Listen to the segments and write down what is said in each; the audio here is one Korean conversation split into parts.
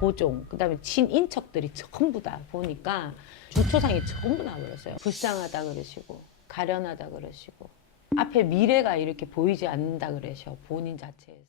고종, 그다음에 친인척들이 전부 다 보니까 주초상이 전부 나버렸어요. 불쌍하다 그러시고 가련하다 그러시고 앞에 미래가 이렇게 보이지 않는다 그러셔 본인 자체에서.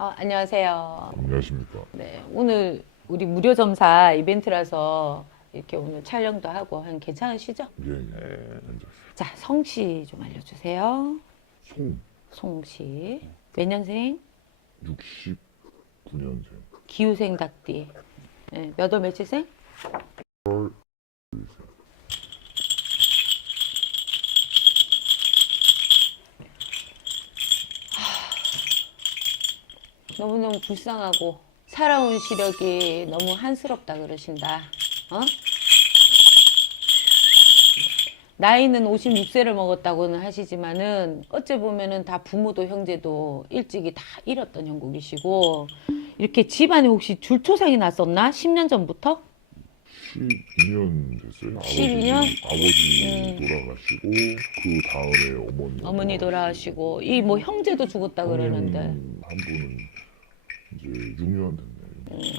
아, 안녕하세요. 안녕하십니까. 네, 오늘 우리 무료 점사 이벤트라서 이렇게 오늘 촬영도 하고 한 괜찮으시죠? 예, 예. 앉았어요. 자, 성씨 좀 알려주세요. 송 송씨. 몇 년생? 69년생. 기후생 닭띠. 네, 몇월 며칠생? 불쌍하고 살아온 시력이 너무 한스럽다 그러신다. 어? 나이는 56세를 먹었다고는 하시지만은 어째 보면은 다 부모도 형제도 일찍이 다 잃었던 형국이시고 이렇게 집안에 혹시 줄초상이 났었나? 10년 전부터? 12년 됐어요. 12년? 아버지, 아버지 음. 돌아가시고 그 다음에 어머니. 어머니 돌아가시고 이 뭐 형제도 죽었다 그러는데 한 분은 이제 6년 됐네요.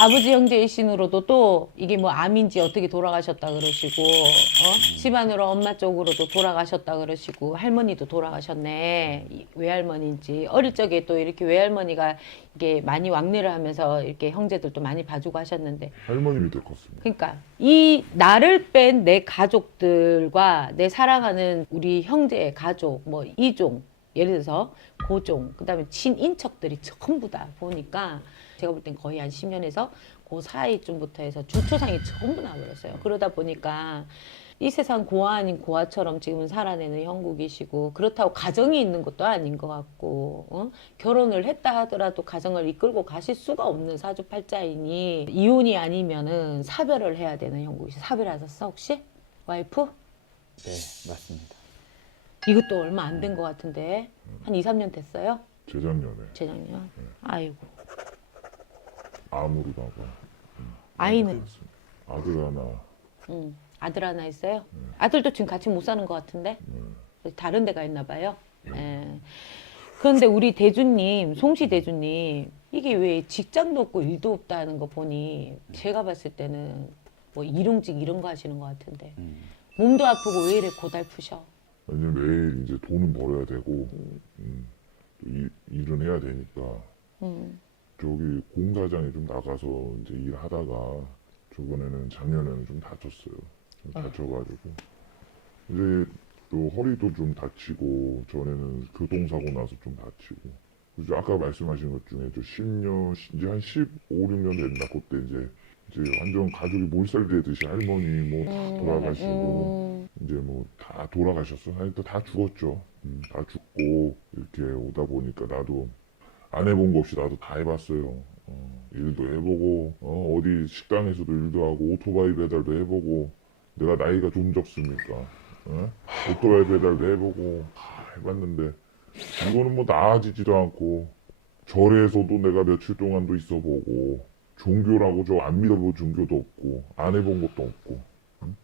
아버지 형제이신으로도 또 이게 뭐 암인지 어떻게 돌아가셨다 그러시고 어? 집안으로 엄마 쪽으로도 돌아가셨다 그러시고 할머니도 돌아가셨네 이 외할머니인지 어릴 적에 또 이렇게 외할머니가 이게 많이 왕래를 하면서 이렇게 형제들도 많이 봐주고 하셨는데 할머니 밑에 컸습니다. 그러니까 이 나를 뺀 내 가족들과 내 사랑하는 우리 형제 가족 뭐 이종 예를 들어서 고종 그 다음에 친인척들이 전부 다 보니까 제가 볼 땐 거의 한 10년에서 그 사이쯤부터 해서 주초상이 전부 나버렸어요. 그러다 보니까 이 세상 고아 아닌 고아처럼 지금은 살아내는 형국이시고 그렇다고 가정이 있는 것도 아닌 것 같고 어? 결혼을 했다 하더라도 가정을 이끌고 가실 수가 없는 사주팔자이니 이혼이 아니면은 사별을 해야 되는 형국이시 사별하셨어 혹시 와이프 네, 맞습니다. 이것도 얼마 안 된 것 같은데. 한 2, 3년 됐어요? 재작년에. 재작년? 아이고. 암으로다가. 아이는? 그렇습니다. 아들 하나. 음, 아들 하나 있어요? 아들도 지금 같이 못 사는 것 같은데? 다른 데가 있나 봐요. 예. 그런데 우리 대주님, 송씨 대주님, 이게 왜 직장도 없고 일도 없다 하는 거 보니 제가 봤을 때는 뭐 일용직 이런 거 하시는 것 같은데. 음. 몸도 아프고 왜 이래 고달프셔? 왜냐면 매일 이제 돈은 벌어야 되고 음, 또 일, 일은 해야 되니까. 음, 저기 공사장에 좀 나가서 이제 일하다가 저번에는 작년에는 좀 다쳤어요. 좀 다쳐가지고. 이제 또 허리도 좀 다치고 전에는 교통사고 나서 좀 다치고. 그래서 아까 말씀하신 것 중에 저 10년 이제 한 15, 16년 됐나 그때 이제 이제 완전 가족이 몰살되듯이 할머니 뭐 다 돌아가시고 음, 이제 뭐 다 돌아가셨어. 하여튼 다 죽었죠. 음, 다 죽고 이렇게 오다 보니까 나도 안 해본 거 없이 나도 다 해봤어요. 어, 일도 해보고 어, 디 식당에서도 일도 하고 오토바이 배달도 해보고 내가 나이가 좀 적습니까? 어? 오토바이 배달도 해보고 다 해봤는데 이거는 뭐 나아지지도 않고 절에서도 내가 며칠 동안도 있어보고 종교라고 저 안 믿어본 종교도 없고 안 해본 것도 없고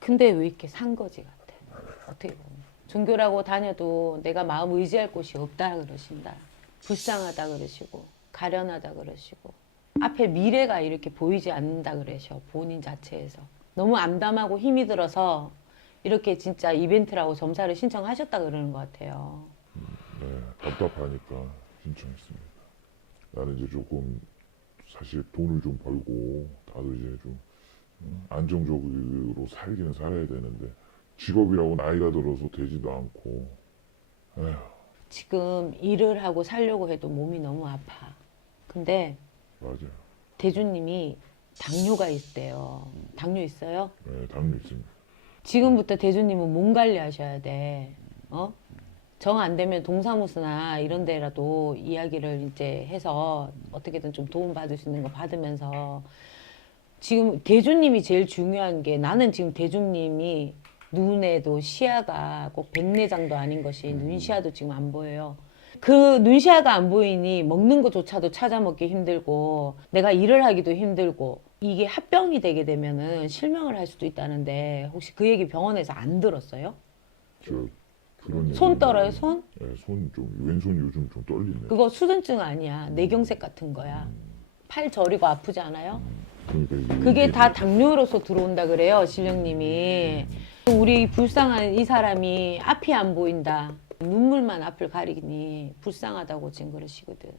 근데 왜 이렇게 산 거지 같아? 어떻게 보면 종교라고 다녀도 내가 마음 의지할 곳이 없다 그러신다. 불쌍하다 그러시고 가련하다 그러시고 앞에 미래가 이렇게 보이지 않는다 그러셔 본인 자체에서 너무 암담하고 힘이 들어서 이렇게 진짜 이벤트라고 점사를 신청하셨다 그러는 것 같아요. 네, 답답하니까 신청했습니다. 나는 이제 조금 사실 돈을 좀 벌고 다들 이제 좀 음, 안정적으로 살기는 살아야 되는데 직업이라고 나이가 들어서 되지도 않고 에휴, 지금 일을 하고 살려고 해도 몸이 너무 아파. 근데 맞아요. 대주님이 당뇨가 있대요. 당뇨 있어요? 네, 당뇨 있습니다. 지금부터 대주님은 몸 관리하셔야 돼. 어? 정 안 되면 동사무소나 이런 데라도 이야기를 이제 해서 어떻게든 좀 도움 받을 수 있는 거 받으면서 지금 대주님이 제일 중요한 게 나는 지금 대주님이 눈에도 시야가 꼭 백내장도 아닌 것이 눈시야도 지금 안 보여요. 그 눈시야가 안 보이니 먹는 것조차도 찾아 먹기 힘들고 내가 일을 하기도 힘들고 이게 합병이 되게 되면은 실명을 할 수도 있다는데 혹시 그 얘기 병원에서 안 들었어요? 저 그런 손 떨어요, 손? 네, 손좀 왼손이 요즘 좀 떨리네. 그거 수전증 아니야. 뇌경색 같은 거야. 팔 저리고 아프지 않아요? 그러니까 이게 그게 이게 다 당뇨로서 들어온다 그래요, 신령님이. 우리 불쌍한 이 사람이 앞이 안 보인다. 눈물만 앞을 가리니 불쌍하다고 지금 그러시거든.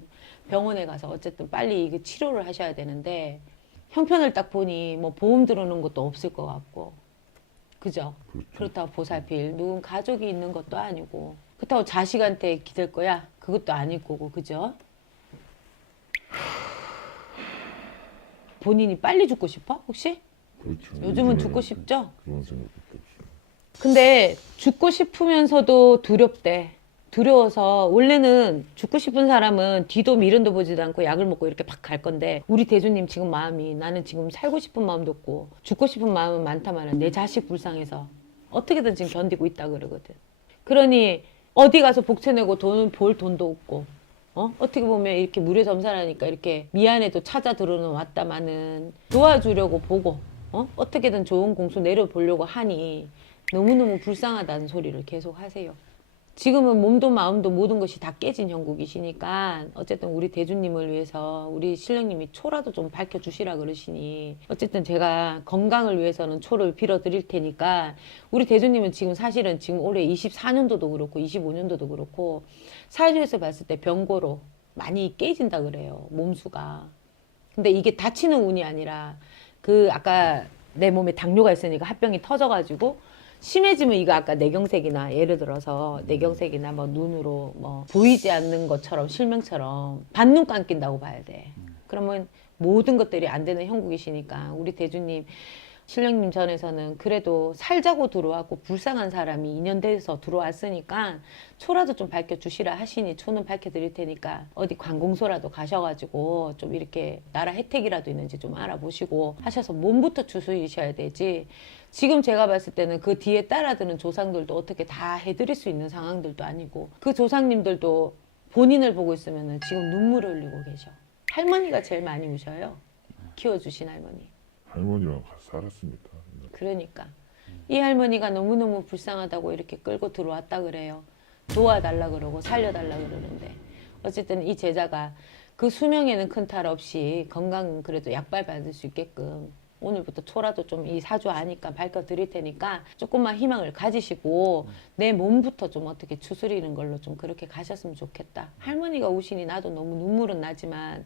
병원에 가서 어쨌든 빨리 이거 치료를 하셔야 되는데 형편을 딱 보니 뭐 보험 들어오는 것도 없을 것 같고. 그죠? 그렇죠. 그렇다고 보살필 누군 가족이 있는 것도 아니고 그렇다고 자식한테 기댈 거야 그것도 아닐 거고 그죠? 본인이 빨리 죽고 싶어 혹시? 그렇죠. 요즘은 죽고 싶죠? 그런 생각밖에 없어요. 근데 죽고 싶으면서도 두렵대. 두려워서 원래는 죽고 싶은 사람은 뒤도 미련도 보지도 않고 약을 먹고 이렇게 팍 갈 건데 우리 대주님 지금 마음이 나는 지금 살고 싶은 마음도 없고 죽고 싶은 마음은 많다마는 내 자식 불쌍해서 어떻게든 지금 견디고 있다 그러거든. 그러니 어디 가서 복채 내고 돈볼 돈도 없고 어? 어떻게 보면 이렇게 무료 점사라니까 이렇게 미안해도 찾아 들어는 왔다마는 도와주려고 보고 어? 어떻게든 좋은 공수 내려보려고 하니 너무너무 불쌍하다는 소리를 계속 하세요. 지금은 몸도 마음도 모든 것이 다 깨진 형국이시니까 어쨌든 우리 대주님을 위해서 우리 신령님이 초라도 좀 밝혀주시라 그러시니 어쨌든 제가 건강을 위해서는 초를 빌어 드릴 테니까 우리 대주님은 지금 사실은 지금 올해 24년도도 그렇고 25년도도 그렇고 사주에서 봤을 때 병고로 많이 깨진다 그래요 몸수가. 근데 이게 다치는 운이 아니라 그 아까 내 몸에 당뇨가 있으니까 합병이 터져가지고 심해지면 이거 아까 내경색이나 예를 들어서 내경색이나 뭐 눈으로 뭐 보이지 않는 것처럼 실명처럼 반눈 감긴다고 봐야 돼. 그러면 모든 것들이 안 되는 형국이시니까 우리 대주님 신령님 전에서는 그래도 살자고 들어왔고 불쌍한 사람이 인연돼서 들어왔으니까 초라도 좀 밝혀주시라 하시니 초는 밝혀드릴 테니까 어디 관공서라도 가셔가지고 좀 이렇게 나라 혜택이라도 있는지 좀 알아보시고 하셔서 몸부터 추스리셔야 되지. 지금 제가 봤을 때는 그 뒤에 따라드는 조상들도 어떻게 다 해드릴 수 있는 상황들도 아니고 그 조상님들도 본인을 보고 있으면 지금 눈물을 흘리고 계셔. 할머니가 제일 많이 우셔요. 키워주신 할머니 할머니랑 같이 살았습니다. 그러니까 이 할머니가 너무너무 불쌍하다고 이렇게 끌고 들어왔다 그래요. 도와달라 그러고 살려달라 그러는데 어쨌든 이 제자가 그 수명에는 큰 탈 없이 건강 그래도 약발 받을 수 있게끔 오늘부터 초라도 좀 이 사주 아니까 밝혀 드릴 테니까 조금만 희망을 가지시고 내 몸부터 좀 어떻게 추스리는 걸로 좀 그렇게 가셨으면 좋겠다. 할머니가 우시니 나도 너무 눈물은 나지만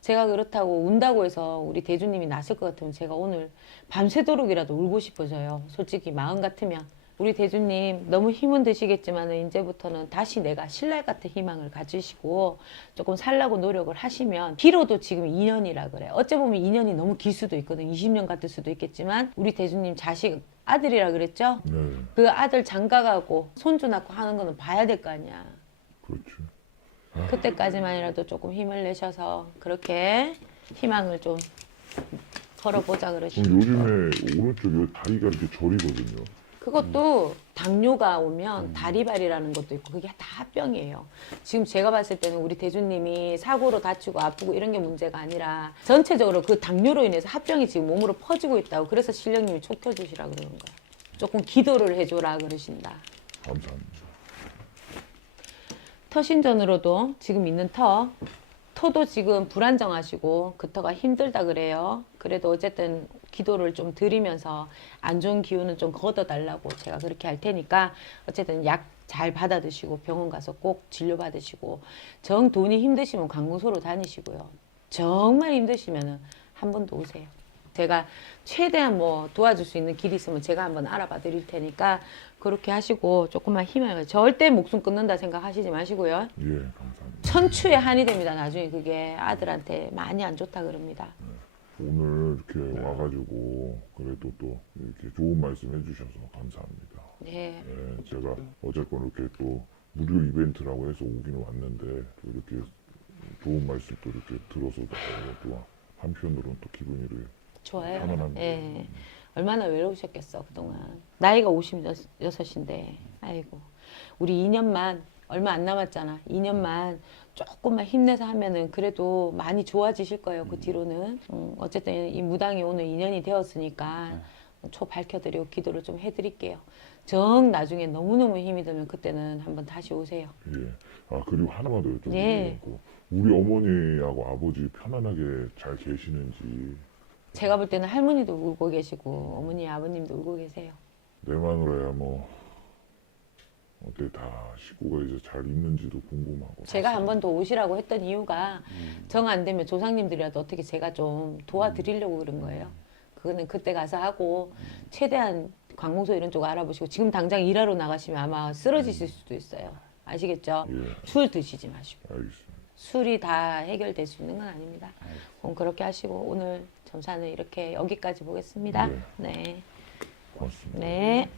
제가 그렇다고 운다고 해서 우리 대주님이 났을 것 같으면 제가 오늘 밤새도록이라도 울고 싶어져요. 솔직히 마음 같으면. 우리 대주님 너무 힘은 드시겠지만 이제부터는 다시 내가 신랄 같은 희망을 가지시고 조금 살라고 노력을 하시면 길어도 지금 2년이라 그래. 어째 보면 2년이 너무 길 수도 있거든. 20년 같을 수도 있겠지만 우리 대주님 자식 아들이라 그랬죠? 네, 그 아들 장가 가고 손주 낳고 하는 거는 봐야 될 거 아니야. 그렇죠. 그때까지만이라도 조금 힘을 내셔서 그렇게 희망을 좀 걸어보자 그러시. 그럼 요즘에 오른쪽 요 다리가 이렇게 저리거든요. 그것도 당뇨가 오면 다리발이라는 것도 있고 그게 다 합병이에요. 지금 제가 봤을 때는 우리 대주님이 사고로 다치고 아프고 이런 게 문제가 아니라 전체적으로 그 당뇨로 인해서 합병이 지금 몸으로 퍼지고 있다고 그래서 신령님이 촉혀주시라 그러는 거야. 조금 기도를 해줘라 그러신다. 감사합니다. 터신전으로도 지금 있는 터, 터도 지금 불안정하시고 그 터가 힘들다 그래요. 그래도 어쨌든 기도를 좀 드리면서 안 좋은 기운은 좀 걷어달라고 제가 그렇게 할 테니까 어쨌든 약 잘 받아 드시고 병원 가서 꼭 진료 받으시고 정 돈이 힘드시면 관공서로 다니시고요. 정말 힘드시면은 한 번 더 오세요. 제가 최대한 뭐 도와줄 수 있는 길이 있으면 제가 한번 알아봐 드릴 테니까 그렇게 하시고 조금만 힘을 절대 목숨 끊는다 생각하시지 마시고요. 예, 감사합니다. 천추의 한이 됩니다. 나중에 그게 아들한테 많이 안 좋다 그럽니다. 오늘 이렇게 와가지고 그래도 또 이렇게 좋은 말씀 해주셔서 감사합니다. 네. 예, 제가 어쨌건 이렇게 또 무료 이벤트라고 해서 오기는 왔는데 또 이렇게 좋은 말씀 또 이렇게 들어서 또 한편으로는 또 기분이 이렇게 좋아요. 편안합니다. 예. 얼마나 외로우셨겠어 그동안. 나이가 56인데 아이고 우리 2년만 얼마 안 남았잖아. 2년만 조금만 힘내서 하면은 그래도 많이 좋아지실 거예요. 그 뒤로는 음, 어쨌든 이 무당이 오늘 2년이 되었으니까 초 밝혀드리고 기도를 좀 해드릴게요. 정 나중에 너무너무 힘이 들면 그때는 한번 다시 오세요. 예. 아 그리고 하나만 더 여쭤보고 예. 그 우리 어머니하고 아버지 편안하게 잘 계시는지 제가 볼 때는 할머니도 울고 계시고 어머니 아버님도 울고 계세요. 내 마누라야 뭐 어때 다 식구가 이제 잘 있는지도 궁금하고 제가 한 번 더 오시라고 했던 이유가 정 안 되면 조상님들이라도 어떻게 제가 좀 도와드리려고 그런 거예요. 그거는 그때 가서 하고 최대한 관공서 이런 쪽 알아보시고 지금 당장 일하러 나가시면 아마 쓰러지실 수도 있어요. 아시겠죠? 예 술 드시지 마시고 알겠습니다. 술이 다 해결될 수 있는 건 아닙니다. 그럼 그렇게 하시고 오늘 점사는 이렇게 여기까지 보겠습니다. 네. 네. 고맙습니다. 네.